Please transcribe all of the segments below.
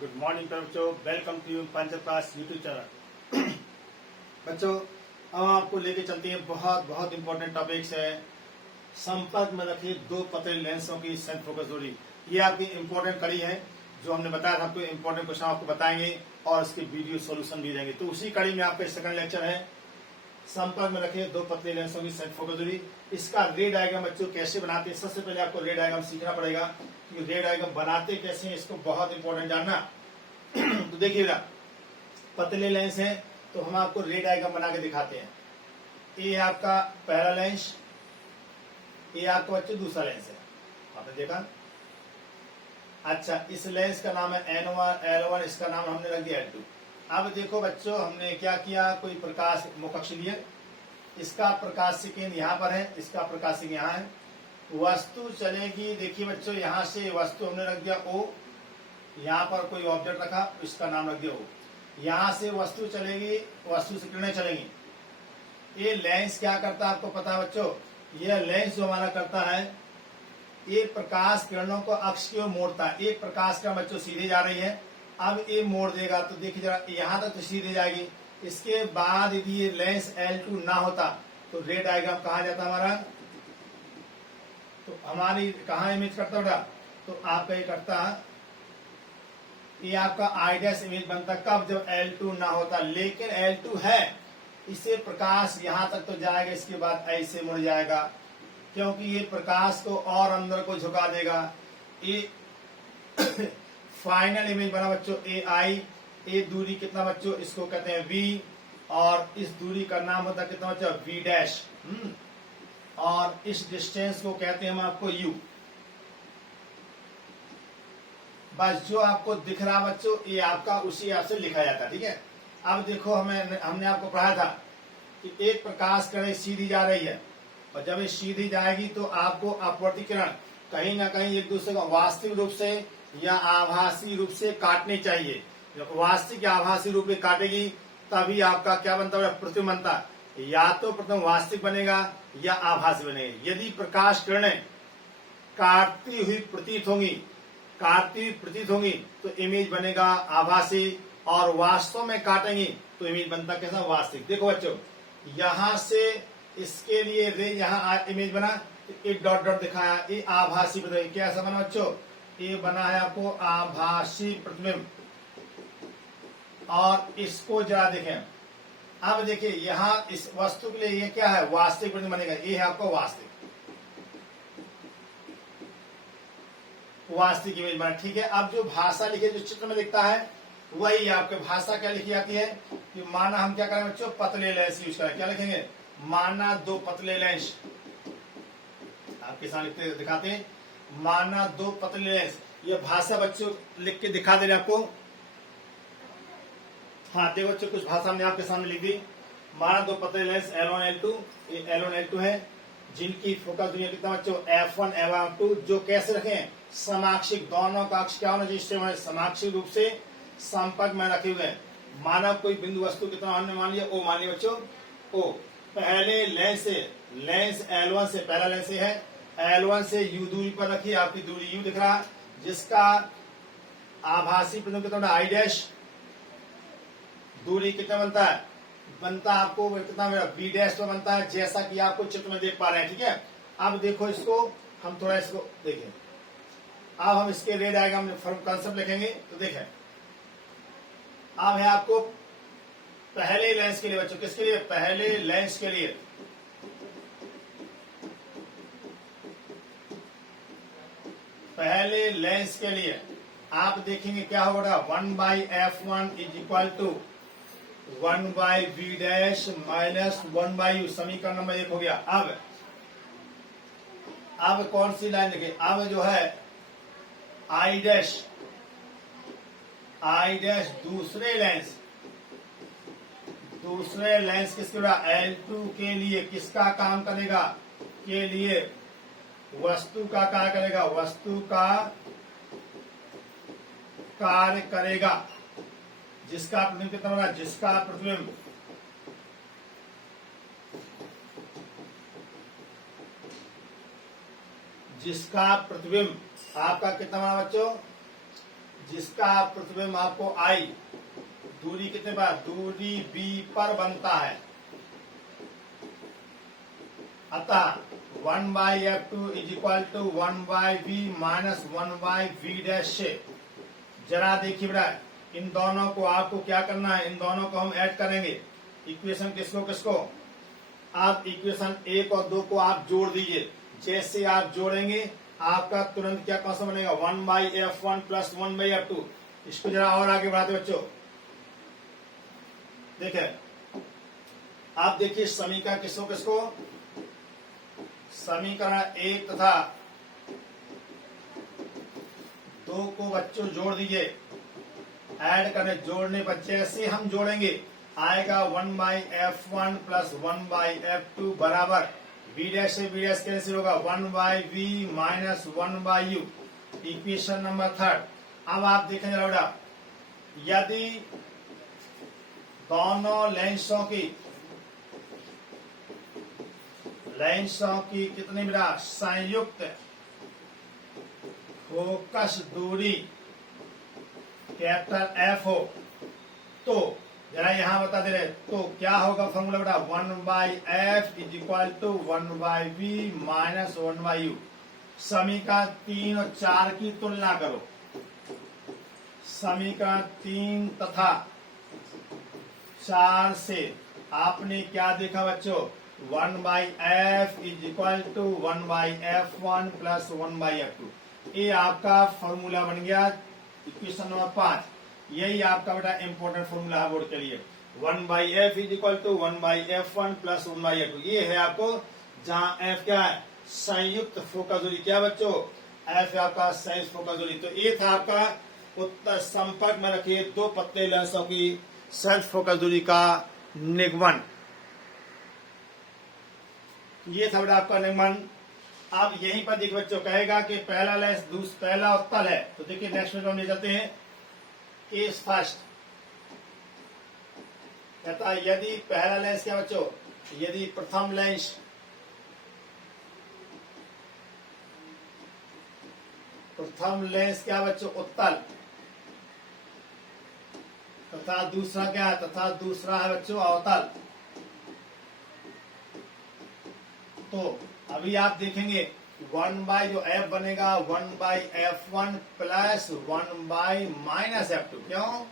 Good morning बच्चों, welcome to punch class YouTube channel. बच्चों, अब आपको लेके चलते हैं बहुत बहुत इंपॉर्टेंट टॉपिक्स है। संपर्क में रखिए दो पतले लेंसों की सेंट फोकस दूरी। ये आपकी इंपॉर्टेंट कड़ी है जो हमने बताया था आपको। इंपॉर्टेंट क्वेश्चन आपको बताएंगे और उसके वीडियो सॉल्यूशन भी देंगे। तो उसी कड़ी में आपका सेकंड लेक्चर है, संपर्क में रखिए दो पतले लेंसों की सेंट फोकस दूरी। इसका रे डायग्राम बच्चों कैसे बनाते हैं, सबसे पहले आपको रे डायग्राम सीखना पड़ेगा कि रे डायग्राम बनाते कैसे हैं, इसको बहुत इंपॉर्टेंट जानना। तो देखिएगा, पतले लेंस हैं तो हम आपको रे डायग्राम बना के दिखाते हैं। ये आपका पहला लेंस, ये आपका बच्चों दूसरा लेंस है, आपने देखा। अच्छा, इस लेंस का नाम है N1 L1, इसका नाम हमने रख दिया L2। अब देखो बच्चों, हमने क्या किया, कोई प्रकाश मुखक्ष लिए, इसका प्रकाश केंद्र यहाँ पर है, इसका प्रकाश केंद्र यहाँ है। वस्तु चलेगी, देखिए बच्चों, यहाँ से वस्तु हमने रख दिया O, यहाँ पर कोई ऑब्जेक्ट रखा, इसका नाम रख दिया O। यहाँ से वस्तु चलेगी, वस्तु से किरणें चलेंगी। ये लेंस क्या करता है आपको पता है बच्चों, ये लेंस जो हमारा करता है, ये प्रकाश किरणों को अक्ष की ओर मोड़ता है। एक प्रकाश का बच्चों सीधे जा रही है, अब ये मोड़ देगा तो देखिए जरा, यहाँ तक तो सीधे जाएगी। इसके बाद यदि ये लेंस L2 ना होता तो रे डायग्राम कहा जाता हमारा, तो हमारी कहाँ इमेज करता होगा, तो आपका ये करता, ये आपका आइडियस इमेज बनता कब, जब L2 ना होता। लेकिन L2 है, इसे प्रकाश यहाँ तक तो जाएगा, इसके बाद ऐसे मुड़ जाएगा, क्योंकि ये प्रकाश को और अंदर को झुका देगा। ये फाइनल इमेज बना बच्चों AI। ये दूरी कितना बच्चों, इसको कहते हैं V, और इस दूरी का नाम होता है कितना बच्चों, V डैश। और इस डिस्टेंस को कहते हैं हम आपको U। बस जो आपको दिख रहा बच्चों, ये आपका उसी आप से लिखा जाता है, ठीक है। अब देखो, हमने आपको पढ़ा था कि एक प्रकाश किरण सीधी जा रही है, और जब ये सीधी जाएगी तो आपको अपवर्ती किरण कहीं ना कहीं एक दूसरे को वास्तविक रूप से या आभासी रूप से काटनी चाहिए। जब वास्तविक या आभासी रूप में काटेगी तभी आपका क्या बनता है, प्रतिबिंब बनता है। या तो प्रतिबिंब वास्तविक बनेगा या आभासी बनेगा। यदि प्रकाश किरणें काटती हुई प्रतीत होंगी तो इमेज बनेगा आभासी, और वास्तव में काटेंगी तो इमेज बनता कैसा, वास्तविक। देखो बच्चों, यहां से इसके लिए रे, यहाँ इमेज बना, एक डॉट डॉट दिखाया, ये आभासी प्रतिबिंब। कैसा बना बच्चों, ये बना है आपको आभासी प्रतिबिंब। और इसको जरा देखें, अब देखिए यहाँ इस वस्तु के लिए ये क्या है, वास्तविक प्रतिबिंब बनेगा। ये है आपको वास्तविक इमेज बना, ठीक है। अब जो भाषा लिखे, जो चित्र में दिखता है, वही आपके भाषा क्या लिखी जाती है कि माना हम क्या करें बच्चों, पतले लेंस यूज करें। क्या लिखेंगे, माना दो पतले लेंस, आपके सामने लिखते दिखाते हैं, माना दो पतले लेंस। ये भाषा बच्चों लिख के दिखा दे रहे आपको। हाँ देखो बच्चों, कुछ भाषा हमने आपके सामने लिख दी। माना दो पतले लेंस L1 L2, ये L1 L2 है, जिनकी फोकस दूरी कितना बच्चों, F1 F2, जो कैसे रखें, समाक्षिक। दोनों का अक्ष क्या होना चाहिए, समाक्षिक रूप से संपर्क में रखे हुए हैं। माना कोई बिंदु वस्तु कितना हमने मान लिया, O मान लिया बच्चों, O। पहले लेंस L1 से, पहला लेंस है L1 से U दूरी पर रखिए, आपकी दूरी U दिख रहा, जिसका आभासी प्रतिबिंब कितना, I डैश। दूरी कितना बनता है आपको कितना, V डैश तो बनता है, जैसा कि आपको चित्र में देख पा रहे हैं, ठीक है। अब देखो इसको, हम थोड़ा इसको देखें। अब हम इसके रे डायग्राम कंसेप्ट लिखेंगे, तो देखें। अब है आपको पहले लेंस के लिए बच्चों, किसके लिए, पहले लेंस के लिए, पहले लेंस के लिए आप देखेंगे क्या होगा, 1/F1 is equal to 1/V dash minus 1/U। समीकरण नंबर 1 हो गया। अब कौन सी लाइन देखिए, अब जो है I डैश दूसरे लेंस किसके लिए, L2 के लिए किसका काम करेगा, के लिए वस्तु का कार्य करेगा, वस्तु का कार्य करेगा, जिसका प्रतिबिंब कितना बना, जिसका प्रतिबिंब आपका कितना बना बच्चों, जिसका प्रतिबिंब आपको आई दूरी कितने पर, दूरी बी पर बनता है। अतः 1/f2 is equal to 1/v minus 1/v dash से। जरा देखिए बेटा, इन दोनों को आपको क्या करना है, इन दोनों को हम ऐड करेंगे। इक्वेशन किसको किसको, आप इक्वेशन 1 और 2 को आप जोड़ दीजिए। जैसे आप जोड़ेंगे आपका तुरंत क्या कौन सा बनेगा, 1/f1 प्लस 1/f2। इसको जरा और आगे बढ़ाते बच्चों, देखें आप देखिए समीकरण किसको किसको, समीकरण 1 तथा 2 को बच्चों जोड़ दीजिए। ऐड करने जोड़ने पर जैसे हम जोड़ेंगे आएगा 1/f1 प्लस 1/f2 बराबर v डैश से v डैश कैंसिल होगा 1/v minus 1/u। Equation number 3। अब आप देखें जरा बेटा, यदि दोनों लेंसों की कितनी बेटा संयुक्त फोकस दूरी कैपिटल एफ हो, तो जरा यहां बता दे रहे, तो क्या होगा फॉर्मूला बेटा, 1/f is equal to 1/v minus 1/u। समीकरण 3 और 4 की तुलना करो। समीकरण 3 तथा 4 से आपने क्या देखा बच्चों, 1/f is equal to 1/f1 plus 1/f2। ये आपका फॉर्मूला बन गया इक्वेशन नंबर 5। यही आपका बेटा इंपॉर्टेंट फॉर्मूला है बोर्ड के लिए। 1/f is equal to 1/f1 plus 1/f2। ये है आपको, जहां f क्या है, संयुक्त फोकस दूरी। क्या बच्चों, f है आपका संयुक्त फोकस दूरी। तो ये था आपका उत्तर संपर्क में रखिए दो पतले लेंसों की संयुक्त फोकस दूरी का निगमन। ये था बेटा आपका निगमन। अब यहीं पर देखिए बच्चों, कहेगा कि पहला लेंस पहला उत्तल है, तो देखिए नेक्स्ट में हम ले जाते हैं केस फर्स्ट। कहता है यदि पहला लेंस क्या बच्चों, यदि प्रथम लेंस क्या बच्चों उत्तल, तथा दूसरा क्या है, तथा दूसरा है बच्चों अवतल। तो अभी आप देखेंगे 1 जो f बनेगा 1/f1 प्लस 1/-f2। क्यों,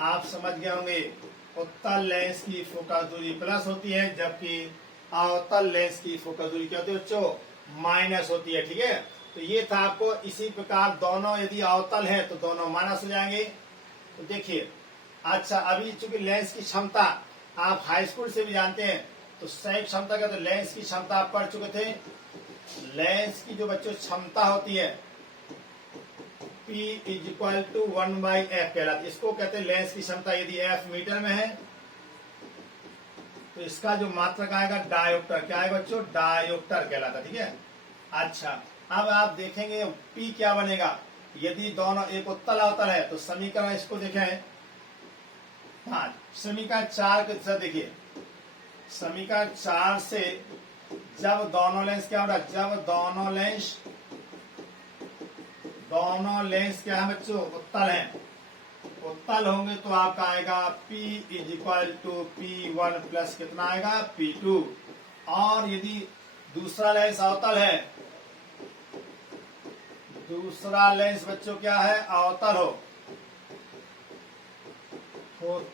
आप समझ गए होंगे, उत्तल लेंस की फोकस दूरी प्लस होती है, जबकि अवतल लेंस की फोकस दूरी क्या होती है बच्चों, माइनस होती है। ठीक है, तो ये था आपको। इसी प्रकार दोनों यदि अवतल है तो दोनों माइनस हो जाएंगे। तो देखिए, अच्छा अभी चूंकि लेंस की क्षमता आप हाई स्कूल से भी जानते हैं, तो संयुक्त क्षमता क्या, तो लेंस की क्षमता आप पढ़ चुके थे। लेंस की जो बच्चों क्षमता होती है P is equal to 1/f कहलाती है। इसको कहते हैं लेंस की क्षमता। यदि f मीटर में है तो इसका जो मात्रक आएगा डायोप्टर, क्या आएगा बच्चों, डायोप्टर कहलाता है। ठीक है, अच्छा अब आप देखेंगे P क्या बनेगा, यदि दोनों एक उत्तल अवतल है तो समीकरण इसको देखें। हाँ, समीकरण 4 के साथ देखिए, समीकरण 4 से जब दोनों लेंस क्या होगा, जब दोनों लेंस क्या है बच्चों उत्तल हैं, उत्तल होंगे तो आपका आएगा P is equal to P1 plus कितना आएगा P2। और यदि दूसरा लेंस अवतल है, दूसरा लेंस बच्चों क्या है अवतल हो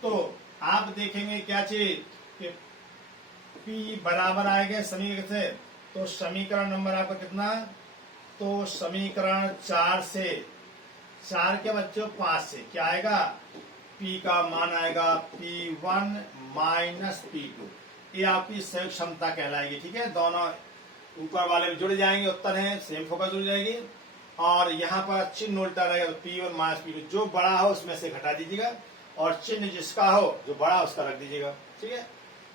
तो आप देखेंगे क्या चीज कि P बराबर आएगा समीकरण से। तो समीकरण नंबर आपका कितना, तो समीकरण 4 से 4 के बच्चों 5 से क्या आएगा, P का मान आएगा P1 माइनस P2। ये आपकी संयुक्त क्षमता कहलाएगी। ठीक है, दोनों ऊपर वाले में जुड़ जाएंगे, उत्तर है सेम फोकस जुड़ जाएगी, और यहाँ पर चिन्ह उल्टा रहेगा तो P1 माइनस P2। जो बड़ा हो उसमें से घटा दीजिएगा और चिन्ह जिसका हो जो बड़ा उसका रख दीजिएगा। ठीक है,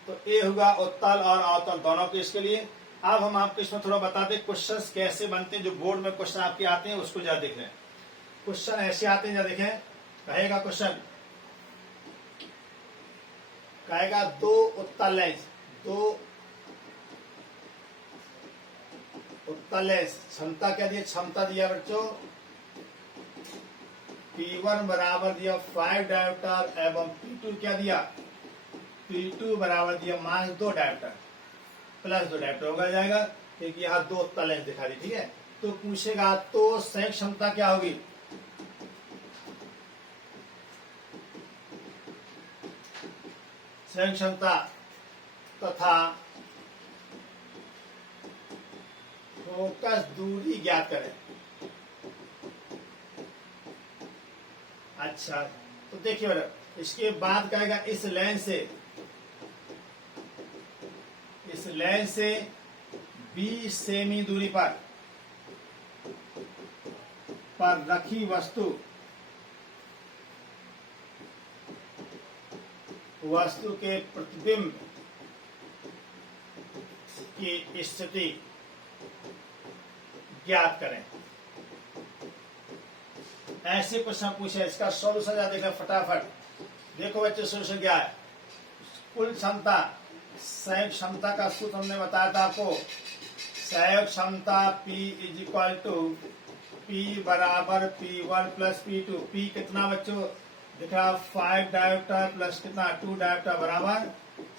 तो ये होगा उत्तल और अवतल दोनों के इसके लिए। अब हम आपको इसमें थोड़ा बताते हैं क्वेश्चंस कैसे बनते हैं, जो बोर्ड में क्वेश्चन आपके आते हैं उसको जरा देख लें। क्वेश्चन ऐसे आते हैं, जरा देखें। कहेगा क्वेश्चन, कहेगा दो उत्तल लेंस क्षमता क्या दी, क्षमता दिया बच्चों P1 बराबर दिया 5 डायोप्टर एवं P2 क्या दिया, P2 बराबर दिया -2 डायोप्टर प्लस 2 डायोप्टर होगा जाएगा, क्योंकि यहाँ 2 तलेंस दिखा दी, ठीक है। तो पूछेगा तो संयुक्त क्षमता क्या होगी, संयुक्त क्षमता तथा फोकस दूरी ज्ञात करें। अच्छा, तो देखिए बेटा, इसके बाद कहेगा इस लेंस से 20 सेमी दूरी पर रखी वस्तु के प्रतिबिंब की स्थिति ज्ञात करें। ऐसे क्वेश्चन पूछे, इसका सॉल्यूशन जा देखा फटाफट। देखो बच्चे, सॉल्यूशन क्या है, कुल क्षमता, संयुक्त क्षमता का सूत्र हमने बताया था आपको, संयुक्त क्षमता P is equal to P बराबर P1 प्लस P2। P कितना बच्चों दिख रहा, 5 डायोप्टर प्लस कितना 2 डायोप्टर बराबर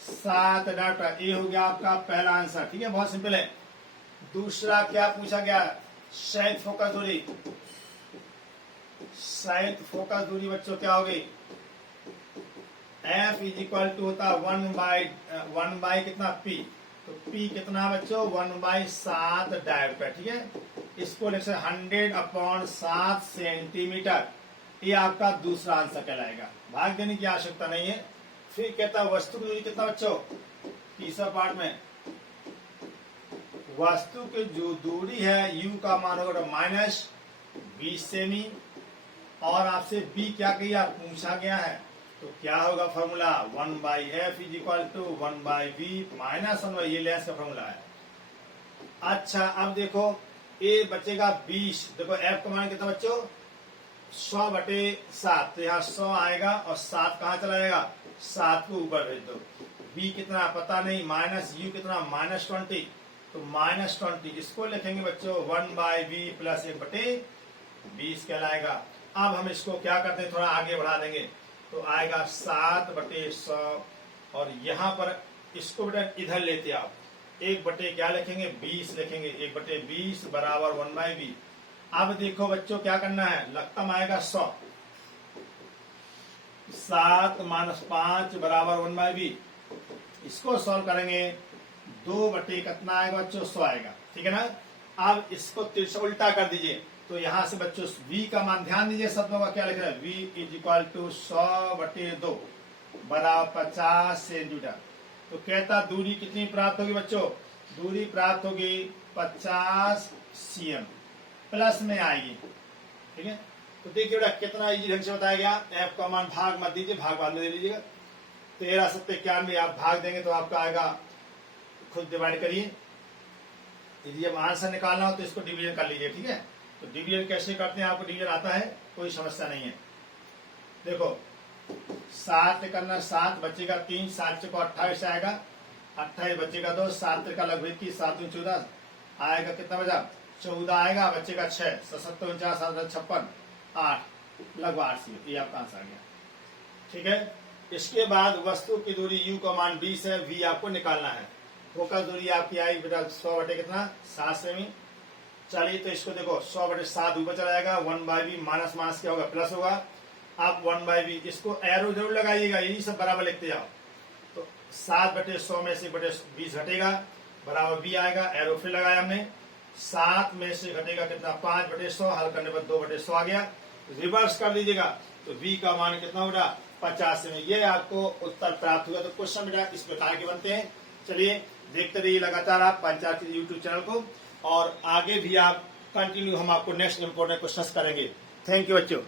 7 डायोप्टर। ये हो गया आपका पहला आंसर, ठीक है, बहुत सिंपल है। दूसरा क्या पूछा गया, संयुक्त फोकस दूरी। संयुक्त फोकस दूरी बच्चों क्या होगी, F इज इक्वल टू होता 1 बाई कितना P, तो P कितना बच्चों 1/7 डायोप्टर, ठीक है। इसको लिख सकते 100/7 सेंटीमीटर। ये आपका दूसरा आंसर कहलाएगा, भाग देने की आवश्यकता नहीं है। फिर कहता है वस्तु की दूरी कितना बच्चों, तीसरा पार्ट में वस्तु की जो दूरी है U का मान होगा -20 सेमी, और आपसे B क्या किया पूछा गया है, तो क्या होगा formula 1/F is equal to 1/V minus 1, ये लेंस का फॉर्मूला है। अच्छा, अब देखो ए बचेगा 20, देखो F का मान कितना बच्चों 100/7, तो यहाँ 100 आएगा और 7 कहाँ चला जाएगा, 7 को ऊपर भेज दो। B कितना पता नहीं, माइनस U कितना -20, तो -20 इसको लिखेंगे बच्चों 1/V प्लस 1/20 कहलाएगा। अब हम इसको क्या करते हैं, थोड़ा आगे बढ़ा देंगे, तो आएगा 7/100, और यहाँ पर इसको बेटा इधर लेते आप 1/ क्या लिखेंगे 20 लिखेंगे, 1/20 बराबर 1/V। अब देखो बच्चों क्या करना है, लक्कम आएगा 100, 7 - 5 बराबर 1/V। इसको सॉल्व करेंगे 2/ कितना आएगा बच्चों 100 आएगा, ठीक है ना। अब इसको तिरछा उल्टा कर दीजिए, तो यहां से बच्चों V का मान ध्यान दीजिए, शब्दों का क्या लिख रहा है, V इज इक्वल टू 100/2 बराबर 50 सेंटीमीटर। तो कहता दूरी कितनी प्राप्त होगी बच्चों, दूरी प्राप्त होगी 50 cm, प्लस में आएगी, ठीक है। तो देखिए बेटा कितना इजी ढंग से बताया गया। F का मान भाग मत दीजिए, भाग बाद में दे लीजिएगा। 13 × 91 आप भाग देंगे तो आपका आएगा, खुद डिवाइड करिए। यदि जब आंसर निकालना हो तो इसको डिवीजन कर लीजिए, ठीक है। तो डिवीजन कैसे करते हैं, आपको डिवीजन आता है, कोई समस्या नहीं है। देखो 7 करना, 7 बचेगा 3, 7 को 28 आएगा, 28 बचेगा 2, 7 का लगभग 21, 7 × 14 आएगा, कितना बचा 14 आएगा, बचेगा 6, 7 × 49 7 56 8, लगभग 8 cm, ये आपका आंसर आ गया, ठीक है। इसके बाद वस्तु की दूरी U का मान 20 है, V आपको निकालना है। फोकस दूरी आपकी आई बेटा 100/ कितना 7 सेमी। चलिए तो इसको देखो 100/7 ऊपर चला जाएगा, 1/V माइनस माइनस क्या होगा प्लस होगा। आप 1/V इसको एरो जरूर लगाइएगा, यही सब बराबर लिखते जाओ। तो 7/100 में से 20 घटेगा, बराबर V आएगा, एरो फिर लगाया हमने। 7 में से घटेगा कितना 5/100, हल करने पर 2/100 आ गया। रिवर्स कर दीजिएगा तो V का मान कितना होगा 50 में। ये आपको उत्तर प्राप्त हुआ। तो क्वेश्चन बेटा इस प्रकार के बनते हैं। चलिए देखते रहिए लगातार आप पंचायत यूट्यूब चैनल को, और आगे भी आप कंटिन्यू हम आपको नेक्स्ट इंपोर्टेंट क्वेश्चन करेंगे। थैंक यू बच्चों।